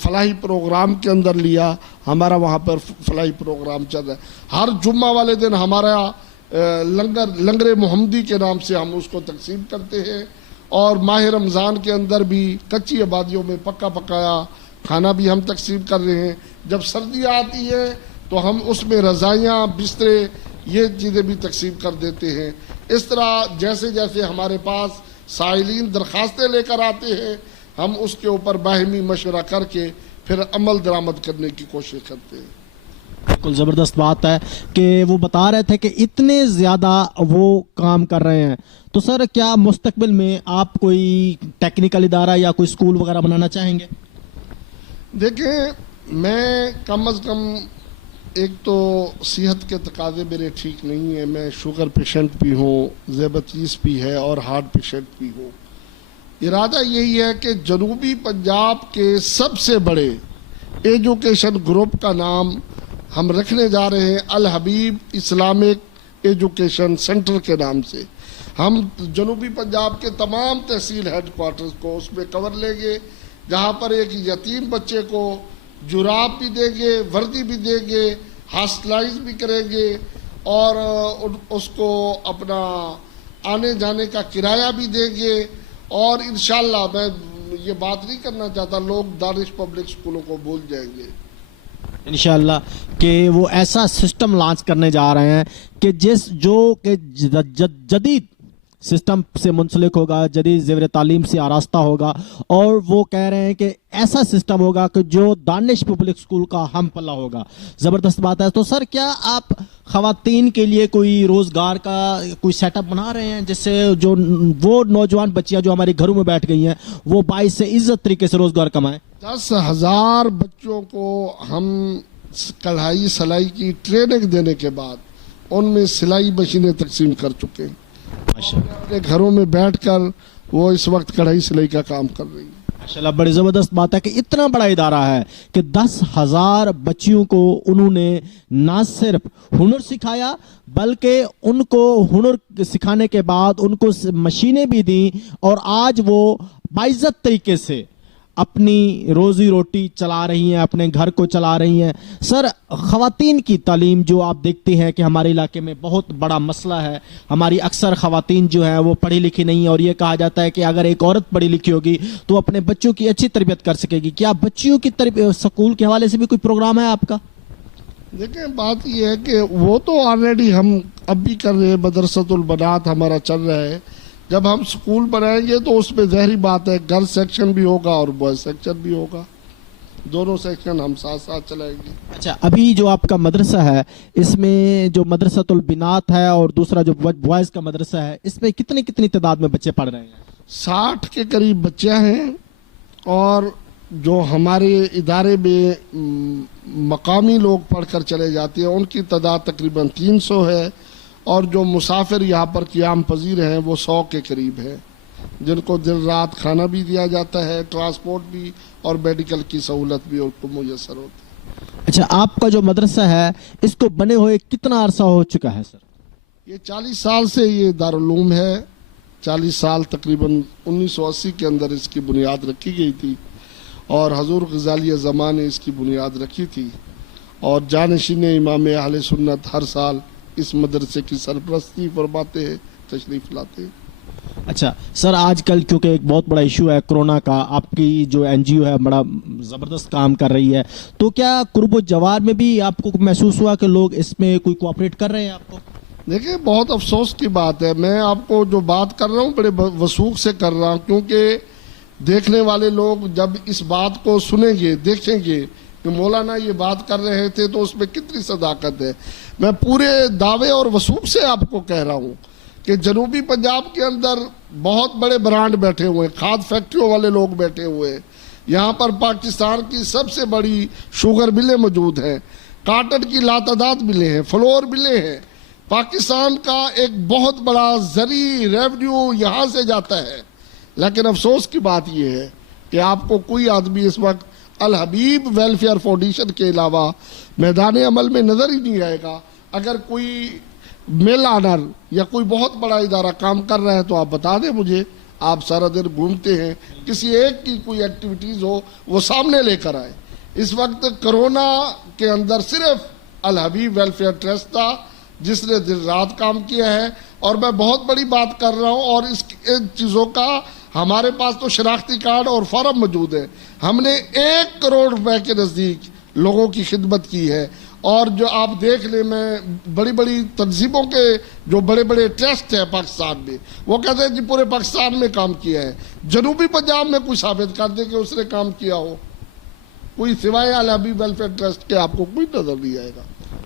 فلاحی پروگرام کے اندر لیا، ہمارا وہاں پر فلاحی پروگرام چل رہا ہے۔ ہر جمعہ والے دن ہمارا لنگر محمدی کے نام سے ہم اس کو تقسیم کرتے ہیں، اور ماہ رمضان کے اندر بھی کچی آبادیوں میں پکا پکایا کھانا بھی ہم تقسیم کر رہے ہیں۔ جب سردیاں آتی ہیں تو ہم اس میں رضائیاں، بسترے، یہ چیزیں بھی تقسیم کر دیتے ہیں۔ اس طرح جیسے جیسے ہمارے پاس سائلین درخواستیں لے کر آتے ہیں، ہم اس کے اوپر باہمی مشورہ کر کے پھر عمل درآمد کرنے کی کوشش کرتے ہیں۔ بالکل زبردست بات ہے کہ وہ بتا رہے تھے کہ اتنے زیادہ وہ کام کر رہے ہیں، تو سر کیا مستقبل میں آپ کوئی ٹیکنیکل ادارہ یا کوئی اسکول وغیرہ بنانا چاہیں گے؟ دیکھیں، میں کم از کم ایک تو صحت کے تقاضے میرے ٹھیک نہیں ہیں، میں شوگر پیشنٹ بھی ہوں، ذیابیطس بھی ہے اور ہارٹ پیشنٹ بھی ہوں۔ ارادہ یہی ہے کہ جنوبی پنجاب کے سب سے بڑے ایجوکیشن گروپ کا نام ہم رکھنے جا رہے ہیں الحبیب اسلامک ایجوکیشن سینٹر کے نام سے۔ ہم جنوبی پنجاب کے تمام تحصیل ہیڈ کوارٹرز کو اس میں کور لیں گے، جہاں پر ایک یتیم بچے کو جراب بھی دیں گے، وردی بھی دیں گے، ہاسٹلائز بھی کریں گے، اور اس کو اپنا آنے جانے کا کرایہ بھی دیں گے، اور انشاءاللہ میں یہ بات نہیں کرنا چاہتا، لوگ دانش پبلک اسکولوں کو بھول جائیں گے انشاءاللہ کہ وہ ایسا سسٹم لانچ کرنے جا رہے ہیں کہ جدید سسٹم سے منسلک ہوگا، جدید زیور تعلیم سے آراستہ ہوگا، اور وہ کہہ رہے ہیں کہ ایسا سسٹم ہوگا کہ جو دانش پبلک اسکول کا ہم پلہ ہوگا۔ زبردست بات ہے۔ تو سر کیا آپ خواتین کے لیے کوئی روزگار کا کوئی سیٹ اپ بنا رہے ہیں، جس سے جو وہ نوجوان بچیاں جو ہمارے گھروں میں بیٹھ گئی ہیں وہ باعث عزت طریقے سے روزگار کمائیں؟ 10,000 بچوں کو ہم کڑھائی سلائی کی ٹریننگ دینے کے بعد ان میں سلائی مشینیں تقسیم کر چکے ہیں۔ اپنے گھروں میں بیٹھ کر وہ اس وقت کڑھائی سلائی کا کام کر رہی ہیں۔ ماشاءاللہ، بڑی زبردست بات ہے کہ اتنا بڑا ادارہ ہے کہ 10,000 بچیوں کو انہوں نے نہ صرف ہنر سکھایا بلکہ ان کو ہنر سکھانے کے بعد ان کو مشینیں بھی دیں، اور آج وہ باعزت طریقے سے اپنی روزی روٹی چلا رہی ہیں، اپنے گھر کو چلا رہی ہیں۔ سر، خواتین کی تعلیم جو آپ دیکھتے ہیں کہ ہمارے علاقے میں بہت بڑا مسئلہ ہے، ہماری اکثر خواتین جو ہیں وہ پڑھی لکھی نہیں، اور یہ کہا جاتا ہے کہ اگر ایک عورت پڑھی لکھی ہوگی تو اپنے بچوں کی اچھی تربیت کر سکے گی۔ کیا بچیوں کی سکول کے حوالے سے بھی کوئی پروگرام ہے آپ کا؟ دیکھیں، بات یہ ہے کہ وہ تو آلریڈی ہم اب بھی کر رہے ہیں، مدرسۃ البنات ہمارا چل رہا ہے۔ جب ہم سکول بنائیں گے تو اس میں ظاہری بات ہے گرل سیکشن بھی ہوگا اور بوائز سیکشن بھی ہوگا، دونوں سیکشن ہم ساتھ ساتھ چلائیں گے۔ اچھا، ابھی جو آپ کا مدرسہ ہے اس میں جو مدرسۃ البنات ہے اور دوسرا جو بوائز کا مدرسہ ہے، اس میں کتنی تعداد میں بچے پڑھ رہے ہیں؟ 60 کے قریب بچے ہیں، اور جو ہمارے ادارے میں مقامی لوگ پڑھ کر چلے جاتے ہیں ان کی تعداد تقریباً 300 ہے، اور جو مسافر یہاں پر قیام پذیر ہیں وہ 100 کے قریب ہیں، جن کو دن رات کھانا بھی دیا جاتا ہے، ٹرانسپورٹ بھی اور میڈیکل کی سہولت بھی ان کو میسر ہوتی ہے۔ اچھا، آپ کا جو مدرسہ ہے اس کو بنے ہوئے کتنا عرصہ ہو چکا ہے سر؟ یہ 40 سال سے یہ دارالعلوم ہے، 40 سال تقریباً 1980 کے اندر اس کی بنیاد رکھی گئی تھی، اور حضور غزالی زمان نے اس کی بنیاد رکھی تھی، اور جانشین امام اہل سنت ہر سال اس مدرسے کی سرپرستی فرماتے ہیں، تشریف لاتے ہیں۔ اچھا سر، آج کل کیونکہ ایک بہت بڑا ایشو ہے کورونا کا، آپ کی جو این جی او ہے بڑا زبردست کام کر رہی ہے، تو کیا قرب و جوار میں بھی آپ کو محسوس ہوا کہ لوگ اس میں کوئی کوآپریٹ کر رہے ہیں آپ کو؟ دیکھیں، بہت افسوس کی بات ہے، میں آپ کو جو بات کر رہا ہوں بڑے وثوق سے کر رہا ہوں، کیونکہ دیکھنے والے لوگ جب اس بات کو سنیں گے، دیکھیں گے کہ مولانا یہ بات کر رہے تھے تو اس میں کتنی صداقت ہے۔ میں پورے دعوے اور وثوق سے آپ کو کہہ رہا ہوں کہ جنوبی پنجاب کے اندر بہت بڑے برانڈ بیٹھے ہوئے ہیں، کھاد فیکٹریوں والے لوگ بیٹھے ہوئے ہیں، یہاں پر پاکستان کی سب سے بڑی شوگر ملیں موجود ہیں، کاٹن کی لاتعداد ملیں ہیں، فلور ملیں ہیں، پاکستان کا ایک بہت بڑا زرعی ریونیو یہاں سے جاتا ہے۔ لیکن افسوس کی بات یہ ہے کہ آپ کو کوئی آدمی اس وقت الحبیب ویلفیئر فاؤنڈیشن کے علاوہ میدان عمل میں نظر ہی نہیں آئے گا۔ اگر کوئی مل آنر یا کوئی بہت بڑا ادارہ کام کر رہا ہے تو آپ بتا دیں مجھے، آپ سارا دن گھومتے ہیں, کسی ایک کی کوئی ایکٹیویٹیز ہو وہ سامنے لے کر آئے. اس وقت کرونا کے اندر صرف الحبیب ویلفیئر ٹرسٹ تھا جس نے دن رات کام کیا ہے, اور میں بہت بڑی بات کر رہا ہوں, اور ان چیزوں کا ہمارے پاس تو شناختی کارڈ اور فارم موجود ہے. ہم نے 1 کروڑ روپے کے نزدیک لوگوں کی خدمت کی ہے. اور جو آپ دیکھ لیں, میں بڑی بڑی تنظیموں کے جو بڑے بڑے ٹرسٹ ہیں پاکستان میں, وہ کہتے ہیں جی پورے پاکستان میں کام کیا ہے, جنوبی پنجاب میں کوئی ثابت کر دے کہ اس نے کام کیا ہو, کوئی سوائے الحبیب ویلفیئر ٹرسٹ کے آپ کو کوئی نظر نہیں آئے گا.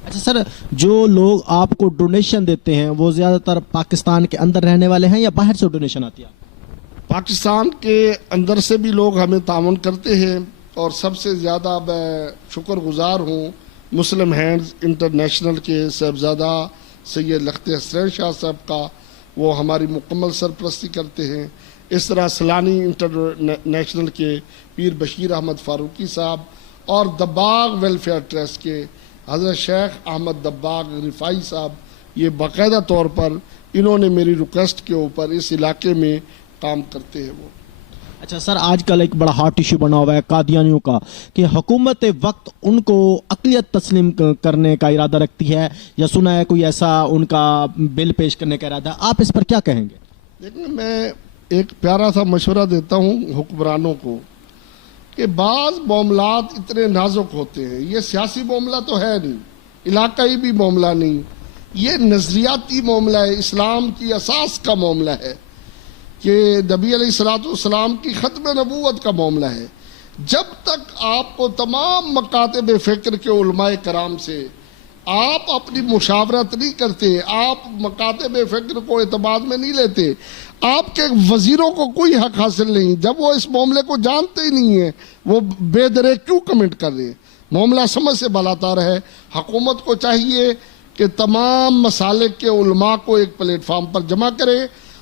اچھا سر, جو لوگ آپ کو ڈونیشن دیتے ہیں وہ زیادہ تر پاکستان کے اندر رہنے والے ہیں یا باہر سے ڈونیشن آتی ہے؟ پاکستان کے اندر سے بھی لوگ ہمیں تعاون کرتے ہیں, اور سب سے زیادہ میں شکر گزار ہوں مسلم ہینڈز انٹرنیشنل کے صاحبزادہ سید لخت حسین شاہ صاحب کا, وہ ہماری مکمل سرپرستی کرتے ہیں. اس طرح سلانی انٹرنیشنل کے پیر بشیر احمد فاروقی صاحب, اور دباغ ویلفیئر ٹرسٹ کے حضرت شیخ احمد دباغ رفائی صاحب, یہ باقاعدہ طور پر انہوں نے میری ریکویسٹ کے اوپر اس علاقے میں کام کرتے ہیں وہ. اچھا سر, آج کل ایک بڑا ہاٹ ایشو بنا ہوا ہے قادیانیوں کا کہ حکومت وقت ان کو اقلیت تسلیم کرنے کا ارادہ رکھتی ہے, یا سنا ہے کوئی ایسا ان کا بل پیش کرنے کا ارادہ ہے, آپ اس پر کیا کہیں گے؟ دیکھیں, میں ایک پیارا سا مشورہ دیتا ہوں حکمرانوں کو کہ بعض معاملات اتنے نازک ہوتے ہیں, یہ سیاسی معاملہ تو ہے نہیں, علاقائی بھی معاملہ نہیں, یہ نظریاتی معاملہ ہے, اسلام کی اساس کا معاملہ ہے, کہ نبی علیہ الصلوۃ والسلام کی ختم نبوت کا معاملہ ہے. جب تک آپ کو تمام مکاتب فکر کے علماء کرام سے آپ اپنی مشاورت نہیں کرتے, آپ مکاتب فکر کو اعتماد میں نہیں لیتے, آپ کے وزیروں کو کوئی حق حاصل نہیں, جب وہ اس معاملے کو جانتے ہی نہیں ہیں وہ بے درے کیوں کمنٹ کر رہے ہیں؟ معاملہ سمجھ سے بالاتر ہے. حکومت کو چاہیے کہ تمام مسالک کے علماء کو ایک پلیٹ فارم پر جمع کرے,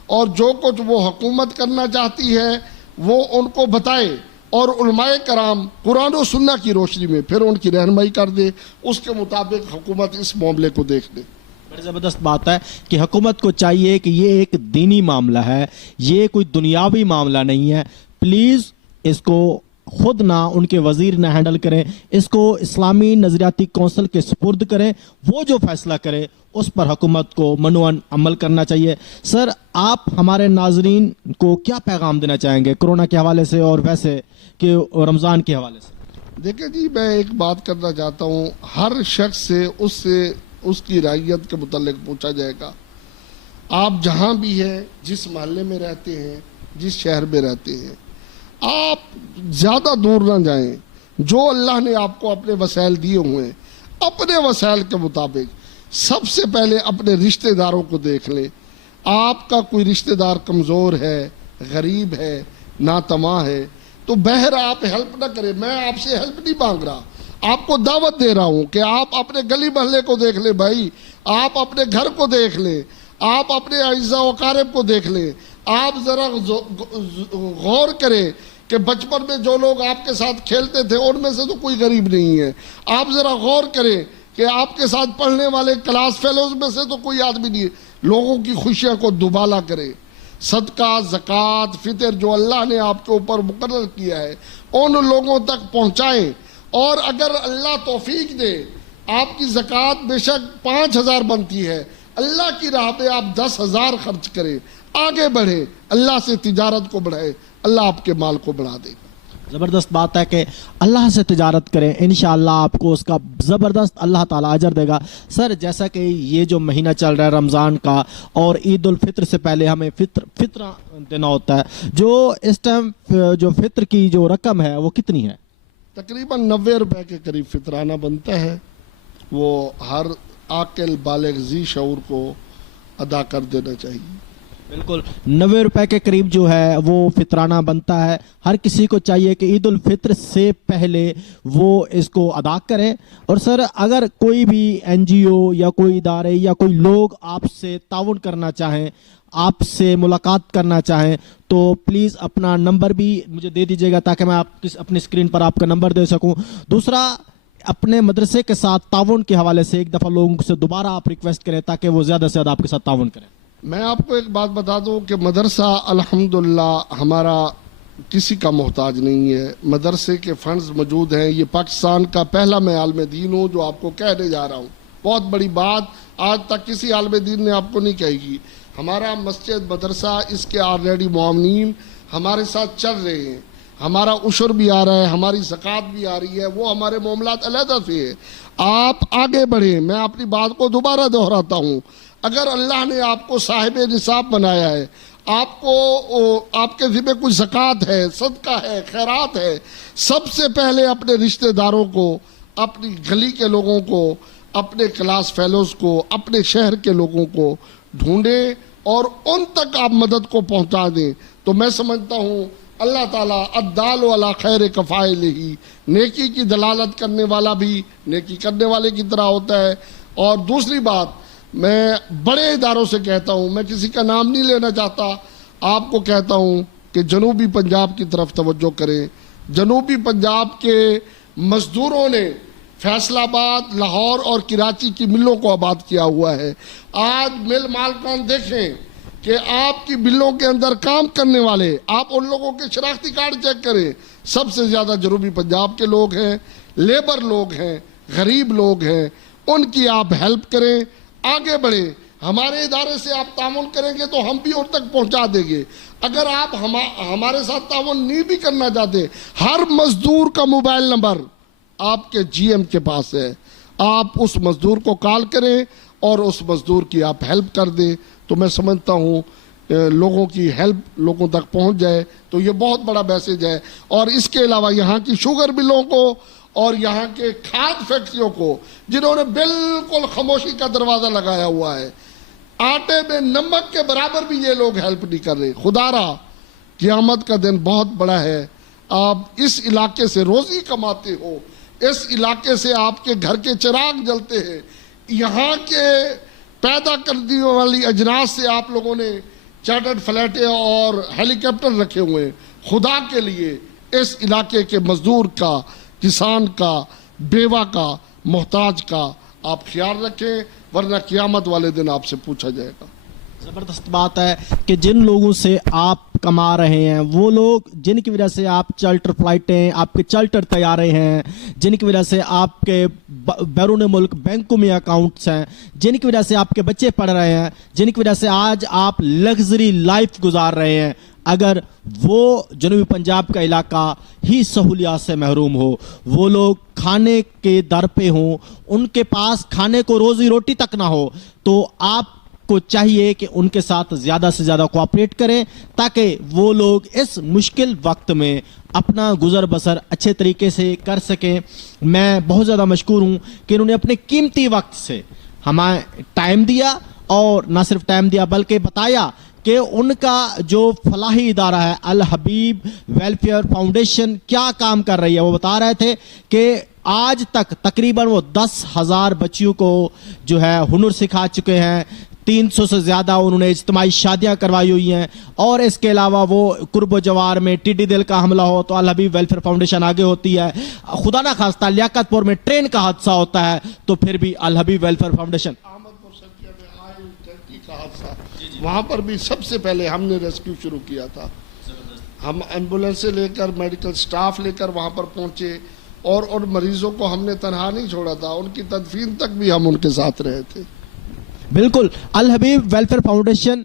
اور جو کچھ وہ حکومت کرنا چاہتی ہے وہ ان کو بتائے, اور علماء کرام قرآن و سنت کی روشنی میں پھر ان کی رہنمائی کر دے, اس کے مطابق حکومت اس معاملے کو دیکھ لے. بڑی زبردست بات ہے کہ حکومت کو چاہیے کہ یہ ایک دینی معاملہ ہے, یہ کوئی دنیاوی معاملہ نہیں ہے. پلیز اس کو خود نہ ان کے وزیر نہ ہینڈل کریں, اس کو اسلامی نظریاتی کونسل کے سپرد کریں, وہ جو فیصلہ کرے اس پر حکومت کو منوعاً عمل کرنا چاہیے. سر, آپ ہمارے ناظرین کو کیا پیغام دینا چاہیں گے کورونا کے حوالے سے اور ویسے کہ رمضان کے حوالے سے؟ دیکھیں جی, میں ایک بات کرنا چاہتا ہوں, ہر شخص سے اس کی رعیت کے متعلق پوچھا جائے گا. آپ جہاں بھی ہیں, جس محلے میں رہتے ہیں, جس شہر میں رہتے ہیں, آپ زیادہ دور نہ جائیں. جو اللہ نے آپ کو اپنے وسائل دیے ہوئے ہیں, اپنے وسائل کے مطابق سب سے پہلے اپنے رشتہ داروں کو دیکھ لیں. آپ کا کوئی رشتہ دار کمزور ہے, غریب ہے, ناتواں ہے, تو بہر آپ ہیلپ نہ کریں. میں آپ سے ہیلپ نہیں مانگ رہا, آپ کو دعوت دے رہا ہوں کہ آپ اپنے گلی محلے کو دیکھ لیں بھائی, آپ اپنے گھر کو دیکھ لیں, آپ اپنے اعزاء و اقارب کو دیکھ لیں. آپ ذرا غور کریں کہ بچپن میں جو لوگ آپ کے ساتھ کھیلتے تھے ان میں سے تو کوئی غریب نہیں ہے. آپ ذرا غور کریں کہ آپ کے ساتھ پڑھنے والے کلاس فیلوز میں سے تو کوئی آدمی نہیں ہے. لوگوں کی خوشیاں کو دوبالا کریں. صدقہ, زکوٰۃ, فطر جو اللہ نے آپ کے اوپر مقرر کیا ہے ان لوگوں تک پہنچائیں. اور اگر اللہ توفیق دے, آپ کی زکوٰۃ بے شک 5,000 بنتی ہے, اللہ کی راہ پہ آپ 10,000 خرچ کریں, آگے بڑھیں, اللہ سے تجارت کو بڑھائیں, اللہ آپ کے مال کو بڑھا دے گا. زبردست بات ہے کہ اللہ سے تجارت کریں, انشاءاللہ آپ کو اس کا زبردست اللہ تعالیٰ اجر دے گا. سر, جیسا کہ یہ جو مہینہ چل رہا ہے رمضان کا, اور عید الفطر سے پہلے ہمیں فطر دینا ہوتا ہے, جو اس ٹائم جو فطر کی جو رقم ہے وہ کتنی ہے؟ تقریباً 90 روپے کے قریب فطرانہ بنتا ہے. وہ ہر عاقل بالغ ذی شعور کو ادا کر دینا چاہیے. بالکل 90 روپے کے قریب جو ہے وہ فطرانہ بنتا ہے. ہر کسی کو چاہیے کہ عید الفطر سے پہلے وہ اس کو ادا کریں. اور سر, اگر کوئی بھی NGO یا کوئی ادارے یا کوئی لوگ آپ سے تعاون کرنا چاہیں, آپ سے ملاقات کرنا چاہیں, تو پلیز اپنا نمبر بھی مجھے دے دیجیے گا تاکہ میں اپنی اسکرین پر آپ کا نمبر دے سکوں. دوسرا, اپنے مدرسے کے ساتھ تعاون کے حوالے سے ایک دفعہ لوگوں سے دوبارہ آپ ریکویسٹ کریں تاکہ وہ زیادہ سے زیادہ آپ کے ساتھ تعاون کریں. میں آپ کو ایک بات بتا دوں کہ مدرسہ الحمدللہ ہمارا کسی کا محتاج نہیں ہے. مدرسے کے فنڈز موجود ہیں. یہ پاکستان کا پہلا میں عالم دین ہوں جو آپ کو کہنے جا رہا ہوں. بہت بڑی بات آج تک کسی عالم دین نے آپ کو نہیں کہی گی. ہمارا مسجد مدرسہ اس کے آلریڈی معاونین ہمارے ساتھ چل رہے ہیں. ہمارا عشر بھی آ رہا ہے, ہماری زکوٰۃ بھی آ رہی ہے, وہ ہمارے معاملات علیحدہ سے ہے. آپ آگے بڑھیں. میں اپنی بات کو دوبارہ دہراتا ہوں, اگر اللہ نے آپ کو صاحب نصاب بنایا ہے, آپ کو آپ کے ذمہ کوئی زکوٰۃ ہے, صدقہ ہے, خیرات ہے, سب سے پہلے اپنے رشتہ داروں کو, اپنی گلی کے لوگوں کو, اپنے کلاس فیلوز کو, اپنے شہر کے لوگوں کو ڈھونڈیں اور ان تک آپ مدد کو پہنچا دیں. تو میں سمجھتا ہوں اللہ تعالیٰ الدال علی خیر کفاعلہ, نیکی کی دلالت کرنے والا بھی نیکی کرنے والے کی طرح ہوتا ہے. اور دوسری بات میں بڑے اداروں سے کہتا ہوں, میں کسی کا نام نہیں لینا چاہتا, آپ کو کہتا ہوں کہ جنوبی پنجاب کی طرف توجہ کریں. جنوبی پنجاب کے مزدوروں نے فیصل آباد, لاہور اور کراچی کی ملوں کو آباد کیا ہوا ہے. آج مل مالکان دیکھیں کہ آپ کی ملوں کے اندر کام کرنے والے, آپ ان لوگوں کے شناختی کارڈ چیک کریں, سب سے زیادہ جنوبی پنجاب کے لوگ ہیں, لیبر لوگ ہیں, غریب لوگ ہیں. ان کی آپ ہیلپ کریں, آگے بڑھیں. ہمارے ادارے سے آپ تعاون کریں گے تو ہم بھی ان تک پہنچا دیں گے. اگر آپ ہمارے ساتھ تعاون نہیں بھی کرنا چاہتے, ہر مزدور کا موبائل نمبر آپ کے جی ایم کے پاس ہے. آپ اس مزدور کو کال کریں اور اس مزدور کی آپ ہیلپ کر دیں. تو میں سمجھتا ہوں لوگوں کی ہیلپ لوگوں تک پہنچ جائے تو یہ بہت بڑا میسج ہے. اور اس کے علاوہ یہاں کی شوگر ملوں کو اور یہاں کے کھاد فیکٹریوں کو جنہوں نے بالکل خاموشی کا دروازہ لگایا ہوا ہے, آٹے میں نمک کے برابر بھی یہ لوگ ہیلپ نہیں کر رہے. خدا را قیامت کا دن بہت بڑا ہے. آپ اس علاقے سے روزی کماتے ہو, اس علاقے سے آپ کے گھر کے چراغ جلتے ہیں, یہاں کے پیدا کرنے والی اجناس سے آپ لوگوں نے چارٹرڈ فلائٹیں اور ہیلی کاپٹر رکھے ہوئے ہیں. خدا کے لیے اس علاقے کے مزدور کا, کسان کا, بیوہ کا, محتاج کا آپ خیال رکھیں, ورنہ قیامت والے دن آپ سے پوچھا جائے گا. زبردست بات ہے کہ جن لوگوں سے آپ کما رہے ہیں, وہ لوگ جن کی وجہ سے آپ چارٹر فلائٹیں, آپ کے چارٹر طیارے ہیں, جن کی وجہ سے آپ کے بیرون ملک بینکوں میں اکاؤنٹس ہیں, جن کی وجہ سے آپ کے بچے پڑھ رہے ہیں, جن کی وجہ سے آج آپ لگژری لائف گزار رہے ہیں, اگر وہ جنوبی پنجاب کا علاقہ ہی سہولیات سے محروم ہو, وہ لوگ کھانے کے در پہ ہوں, ان کے پاس کھانے کو روزی روٹی تک نہ ہو, تو آپ کو چاہیے کہ ان کے ساتھ زیادہ سے زیادہ کوآپریٹ کریں تاکہ وہ لوگ اس مشکل وقت میں اپنا گزر بسر اچھے طریقے سے کر سکیں. میں بہت زیادہ مشکور ہوں کہ انہوں نے اپنے قیمتی وقت سے ہمیں ٹائم دیا, اور نہ صرف ٹائم دیا بلکہ بتایا کہ ان کا جو فلاحی ادارہ ہے الحبیب ویلفیئر فاؤنڈیشن کیا کام کر رہی ہے. وہ بتا رہے تھے کہ آج تک تقریباً وہ 10,000 بچیوں کو جو ہے ہنر سکھا چکے ہیں, 300 سے زیادہ انہوں نے اجتماعی شادیاں کروائی ہوئی ہیں, اور اس کے علاوہ وہ قرب و جوار میں ٹڈی دل کا حملہ ہو تو الحبیب ویلفیئر فاؤنڈیشن آگے ہوتی ہے. خدا نہ خواستہ لیاقت پور میں ٹرین کا حادثہ ہوتا ہے تو پھر بھی الحبیب ویلفیئر فاؤنڈیشن. وہاں پر بھی سب سے پہلے ہم نے ریسکیو شروع کیا تھا. ہم ایمبولینس سے لے کر میڈیکل سٹاف لے کر وہاں پر پہنچے, اور ان مریضوں کو ہم نے تنہا نہیں چھوڑا تھا, ان کی تدفین تک بھی ہم ان کے ساتھ رہے تھے. بالکل, الحبیب ویلفیئر فاؤنڈیشن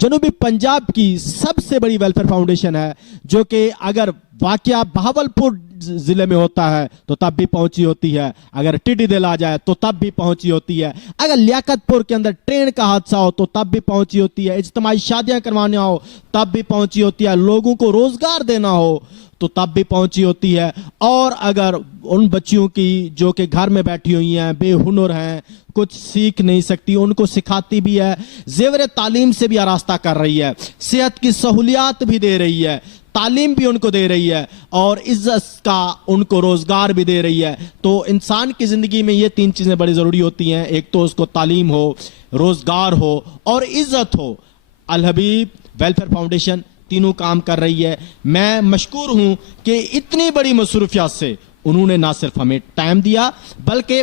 جنوبی پنجاب کی سب سے بڑی ویلفیئر فاؤنڈیشن ہے, جو کہ اگر واقعہ بہاولپور ضلع میں ہوتا ہے تو تب بھی پہنچی ہوتی ہے, اگر ٹڈی دل آ جائے تو تب بھی پہنچی ہوتی ہے, اگر لیاقت پور کے اندر ٹرین کا حادثہ ہو تو تب بھی پہنچی ہوتی ہے, اجتماعی شادیاں کروانا ہو تب بھی پہنچی ہوتی ہے, لوگوں کو روزگار دینا ہو تو تب بھی پہنچی ہوتی ہے, اور اگر ان بچیوں کی جو کہ گھر میں بیٹھی ہوئی ہیں, بے ہنر ہیں, کچھ سیکھ نہیں سکتی, ان کو سکھاتی بھی ہے, زیور تعلیم سے بھی آراستہ کر رہی ہے, صحت کی سہولیات بھی دے رہی ہے, تعلیم بھی ان کو دے رہی ہے, اور عزت کا ان کو روزگار بھی دے رہی ہے. تو انسان کی زندگی میں یہ 3 چیزیں بڑی ضروری ہوتی ہیں, ایک تو اس کو تعلیم ہو, روزگار ہو اور عزت ہو. الحبیب ویلفیئر فاؤنڈیشن تینوں کام کر رہی ہے. میں مشکور ہوں کہ اتنی بڑی مصروفیات سے انہوں نے نہ صرف ہمیں ٹائم دیا بلکہ